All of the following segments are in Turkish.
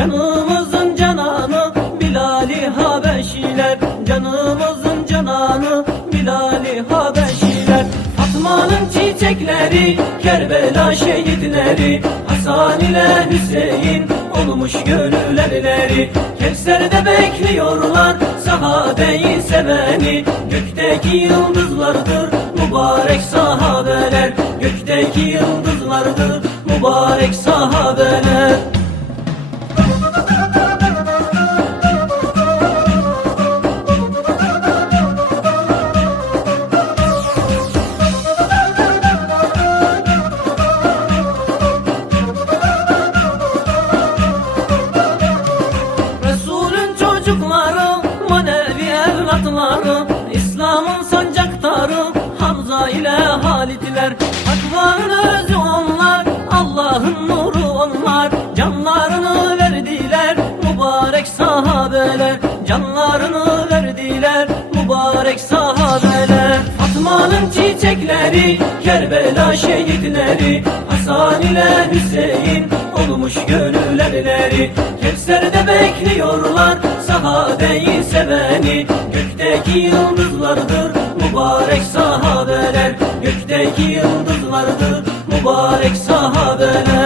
canımızın cananı Bilal-i Habeşiler. Canımızın cananı Bilal-i Habeşiler. Fatma'nın çiçekleri Kerbela şehitleri Hasan ile Hüseyin olmuş gönüllerleri. Kevser'de bekliyorlar sahabeyi seveni. Gökteki yıldızlardır mübarek sahabeler. Gökteki yıldızlardır mübarek sahabeler Resulün çocukları, manevi evlatları İslam'ın sancaktarı Hamza ile Halitler. Takvanın özü onlar, Allah'ın nuru onlar. Canlarını verdiler mübarek sahabeler. Canlarını verdiler mübarek sahabeler. Fatma'nın çiçekleri, Kerbela şehitleri. Hasan ile Hüseyin olmuş gönüllerleri. Kevser'de bekliyorlar sahabeyi seveni Gökteki yıldızlardır mübarek sahabeler. Gökteki yıldızlardır mübarek sahabeler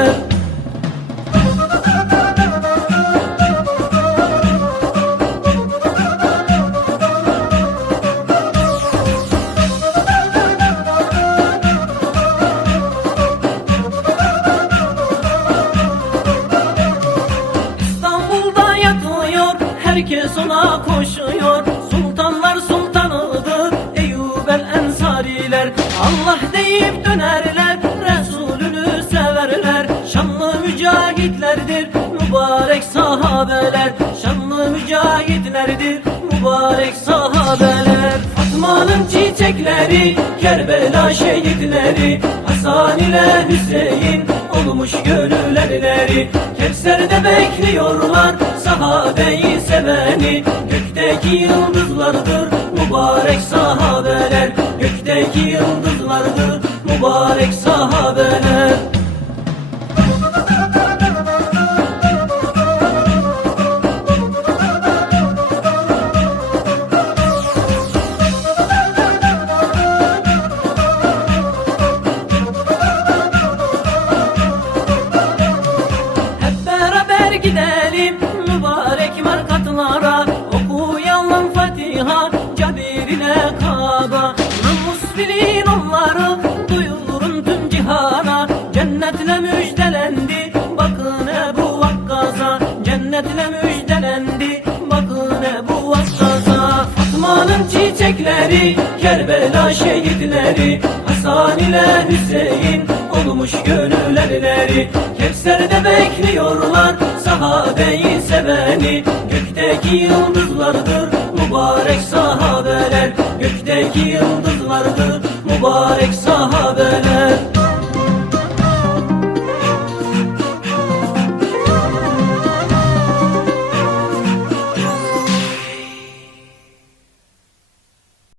herkes ona koşuyor. Sultanlar sultanıdır Eyyub el Ensariler Allah deyip dönerler Resulünü severler. Şanlı mücahitlerdir mübarek sahabeler. Şanlı mücahitlerdir mübarek sahabeler. Fatma'nın çiçekleri Kerbela şehitleri. Hasan ile Hüseyin olmuş gönüllerleri. Kevser'de bekliyorlar sahabeyi seveni Gökteki yıldızlardır mübarek sahabeler. Gökteki yıldızlardır mübarek sahabeler Çiçekleri Kerbela şehitleri Hasan ile Hüseyin olmuş gönüllerleri. Kevser'de bekliyorlar sahabeyi seveni. Gökteki yıldızlardır mübarek sahabeler. Gökteki yıldızlardır mübarek sahabeler